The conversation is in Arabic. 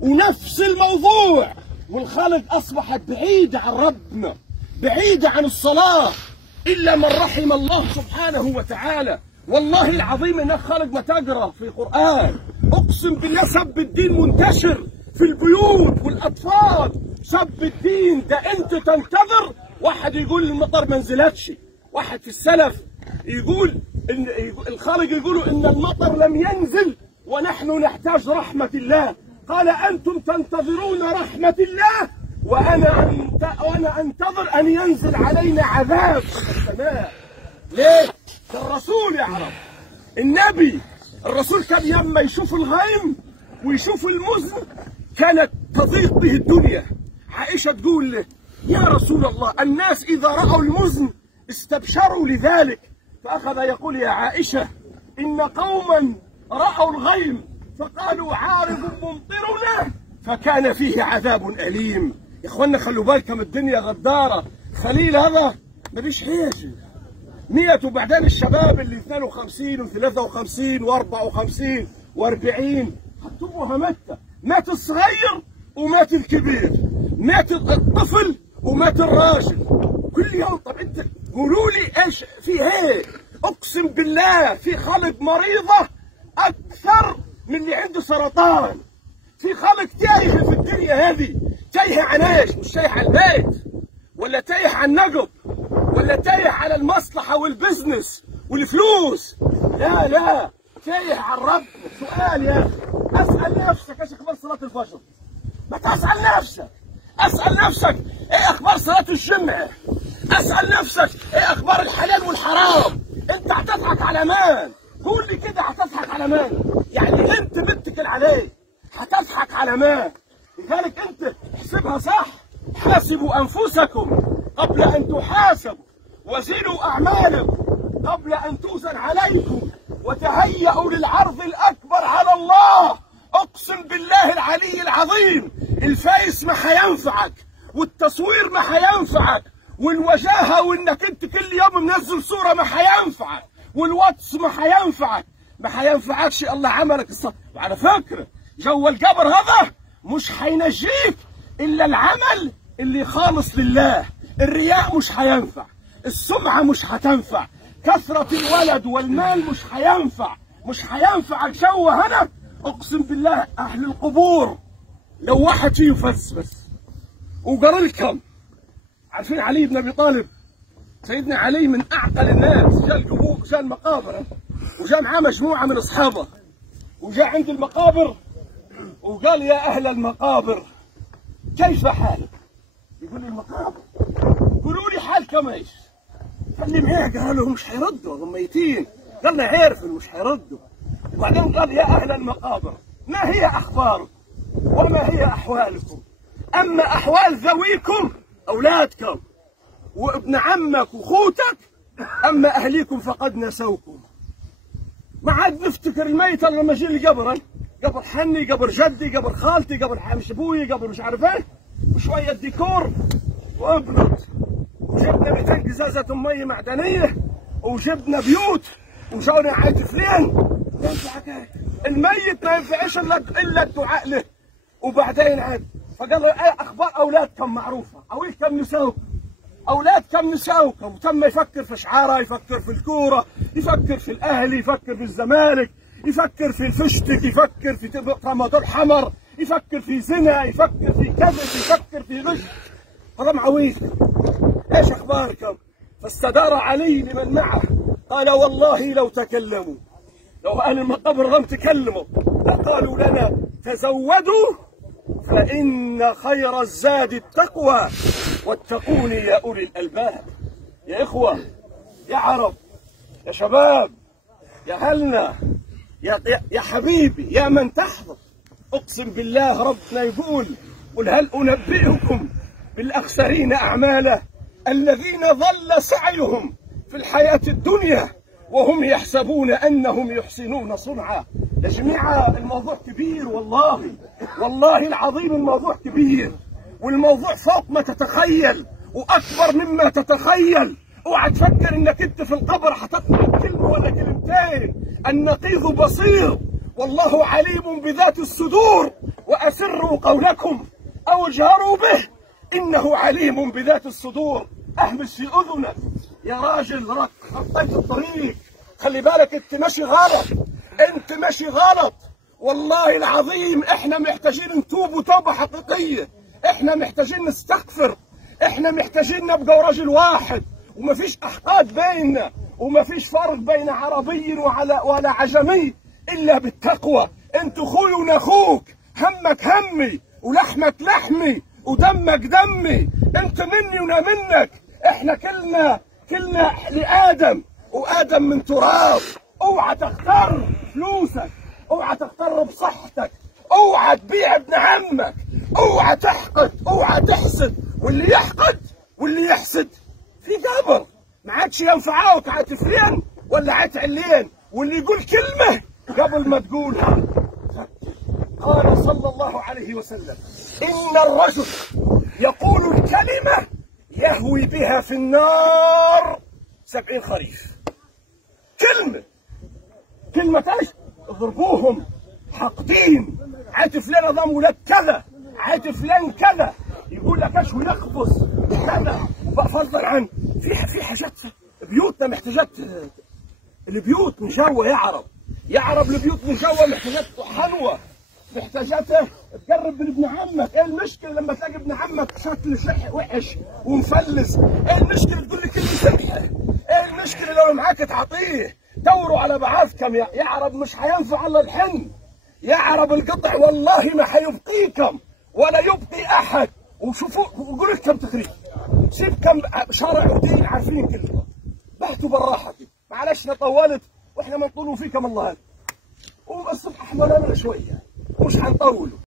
ونفس الموضوع، والخلق أصبحت بعيدة عن ربنا، بعيدة عن الصلاة، إلا من رحم الله سبحانه وتعالى. والله العظيم إنك خلق ما تقرأ في القرآن، أقسم بالله سب الدين منتشر في البيوت والأطفال. سب الدين ده أنت تنتظر واحد يقول المطر ما نزلتش، واحد في السلف يقول إن الخالق يقولوا إن المطر لم ينزل ونحن نحتاج رحمة الله. قال أنتم تنتظرون رحمة الله وأنا أنتظر أن ينزل علينا عذاب من السماء. ليه؟ ده الرسول يعرف، النبي الرسول كان لما يشوف الغيم ويشوف المزن كانت تضيق به الدنيا. عائشة تقول له يا رسول الله الناس إذا رأوا المزن استبشروا لذلك، فأخذ يقول يا عائشة إن قوما رأوا الغيم فقالوا عارض ممطرنا فكان فيه عذاب أليم. يا إخوانا خلوا بالكم الدنيا غدارة. خليل هذا مفيش حيش 100 وبعدين الشباب اللي 52 و53 و54 و40 حطوها متى، مات الصغير ومات الكبير، مات الطفل ومات الراجل كل يوم. طب انت قولوا لي ايش في هيك؟ اقسم بالله في خلق مريضه اكثر من اللي عنده سرطان، في خلق تايه في الدنيا هذه. تايه عن ايش؟ مش تايه على البيت ولا تايه عن النقب ولا تايه على المصلحه والبزنس والفلوس، لا لا، تايه عن ربنا. سؤال يا اخي، اسال نفسك ايش اخبار صلاه الفجر؟ ما تسال نفسك، اسال نفسك ايه اخبار صلاه الجمعه؟ اسال نفسك ايه اخبار الحلال والحرام؟ انت هتضحك على من؟ قول لي كده هتضحك على من؟ يعني انت متكل عليه هتضحك على من؟ لذلك انت احسبها صح، حاسبوا انفسكم قبل ان تحاسبوا وزنوا اعمالكم قبل ان توزن عليكم وتهيئوا للعرض الاكبر على الله. اقسم بالله العلي العظيم الفيس ما هينفعك، والتصوير ما هينفعك، والوجاهه وانك انت كل يوم منزل صوره ما هينفعك، والواتس ما هينفعك، ما هينفعكش. الله عملك وعلى فكره جو القبر هذا مش هينجيك الا العمل اللي خالص لله. الرياء مش هينفع، السمعه مش هتنفع، كثره الولد والمال مش هينفع، مش هينفع الجو هنا. اقسم بالله اهل القبور لو واحد فيه بس وقال لكم عارفين علي بن ابي طالب، سيدنا علي من اعقل الناس، جاء القبور جاء المقابر وجاء معاه مجموعه من اصحابه، وجاء عند المقابر وقال يا اهل المقابر كيف حالك؟ يقول لي المقابر قولوا لي حالكم ايش؟ قال لي ايه؟ قالوا مش هيردوا هم ميتين. قال لي عارفين مش هيردوا. وبعدين قال يا اهل المقابر ما هي اخباركم وما هي احوالكم؟ اما احوال ذويكم اولادكم وابن عمك واخوتك، اما اهليكم فقد نسوكم. ما عاد نفتكر الميت الا لما يجي لي قبر، قبر حني، قبر جدي، قبر خالتي، قبر مش ابوي، قبر مش عارف ايه، وشويه ديكور وابرد، وجبنا 200 قزازه ميه معدنيه، وجبنا بيوت، وجونا على طفلين. الميت ما ينفعش الا الدعاء له. وبعدين عاد فقال له ايه اخبار اولادكم معروفه، كم نساوكم، اولاد كم نساوكم. تم يفكر في شعاره، يفكر في الكوره، يفكر في الاهلي، يفكر في الزمالك، يفكر في الفشتك، يفكر في رمضان حمر، يفكر في زنا، يفكر في كذب، يفكر في غش. هذا معويس ايش اخباركم؟ فاستدار علي لمن معه قال والله لو تكلموا، لو اهل المقابر غم تكلموا لقالوا لنا تزودوا فإن خير الزاد التقوى واتقوني يا أولي الألباب. يا إخوة، يا عرب، يا شباب، يا أهلنا، يا حبيبي، يا من تحضر، أقسم بالله ربنا يقول قل هل أنبئكم بالأخسرين أعمالا الذين ضل سعيهم في الحياة الدنيا وهم يحسبون أنهم يحسنون صنعا. يا جماعة الموضوع كبير، والله العظيم الموضوع كبير، والموضوع فوق ما تتخيل وأكبر مما تتخيل. اوعى تفكر انك انت في القبر هتطلع كلمة ولا كلمتين. النقيض بصير والله عليم بذات الصدور. وأسروا قولكم أو اجهروا به إنه عليم بذات الصدور. أهمس في أذنك يا راجل، خطيت الطريق، خلي بالك أنت ماشي غلط، أنت ماشي غلط. والله العظيم إحنا محتاجين نتوب توبة حقيقية، إحنا محتاجين نستغفر، إحنا محتاجين نبقى رجل واحد، ومفيش أحقاد بيننا، ومفيش فرق بين عربي ولا عجمي إلا بالتقوى. أنت أخوي وأنا أخوك، همك همي ولحمك لحمي ودمك دمي، أنت مني وأنا منك، إحنا كلنا لآدم، وآدم من تراب. اوعى تغتر فلوسك، اوعى تغتر بصحتك، اوعى تبيع ابن عمك، اوعى تحقد، اوعى تحسد، واللي يحقد واللي يحسد في قبر ما عادش ينفعوك عاتفين ولا عاتعلين، واللي يقول كلمة قبل ما تقولها. قال صلى الله عليه وسلم: إن الرجل يقول الكلمة يهوي بها في النار 70 خريف. كلمة ايش؟ اضربوهم حاقدين، عاتف لنا ضم ولاد كذا، عاتف لنا كذا، يقول لك ايش ويخبص كذا. فضلا عن في حاجات بيوتنا محتاجات، البيوت مجوه يا عرب البيوت مجوه محتاجات حلوه، محتاجات تقرب من ابن عمك. ايه المشكله لما تلاقي ابن عمك شكل وحش ومفلس؟ ايه المشكله تقول لي كلمه سمحه؟ ايه المشكله لو معاك تعطيه؟ دوروا على بعضكم يا عرب، مش هينفع الا الحن يا عرب. القطع والله ما حيبقيكم ولا يبقي احد. وشوفوا وقول لكم تخريب، سيب كم شرع ودين عارفين كلكم، بحثوا بالراحه. معلش انا طولت واحنا ما نطولوا فيكم الله، والصبح احنا شويه مش حنطولوا.